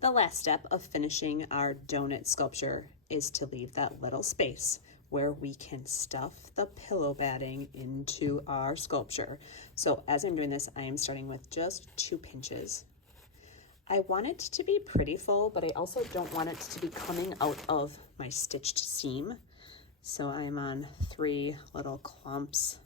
The last step of finishing our donut sculpture is to leave that little space where we can stuff the pillow batting into our sculpture. So as I'm doing this, I am starting with just 2 pinches. I want it to be pretty full, but I also don't want it to be coming out of my stitched seam. So I'm on 3 little clumps.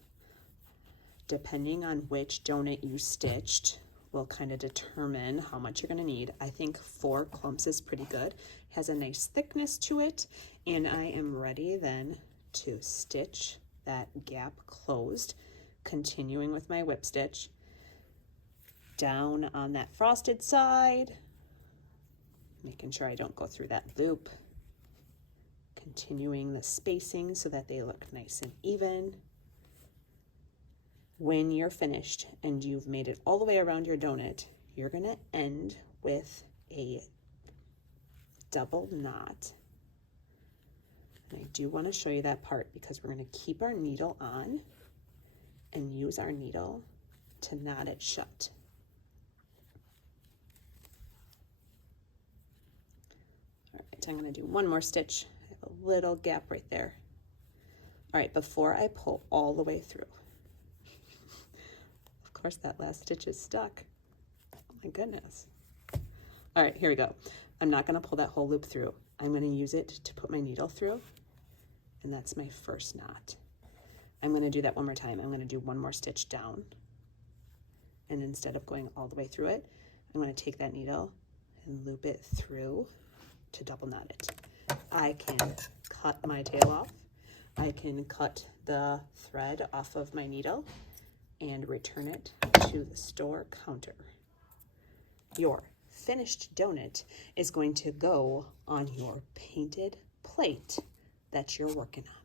Depending on which donut you stitched will kind of determine how much you're going to need. I think 4 clumps is pretty good. It has a nice thickness to it, and I am ready then to stitch that gap closed, continuing with my whip stitch down on that frosted side, making sure I don't go through that loop, continuing the spacing so that they look nice and even. When you're finished and you've made it all the way around your donut, you're going to end with a double knot. And I do want to show you that part because we're going to keep our needle on and use our needle to knot it shut. All right, I'm going to do one more stitch. I have a little gap right there. All right, before I pull all the way through, of course, that last stitch is stuck. Oh my goodness. All right, here we go. I'm not going to pull that whole loop through. I'm going to use it to put my needle through, and that's my first knot. I'm going to do that one more time. I'm going to do one more stitch down, and instead of going all the way through it, I'm going to take that needle and loop it through to double knot it. I can cut my tail off. I can cut the thread off of my needle and return it to the store counter. Your finished donut is going to go on your painted plate that you're working on.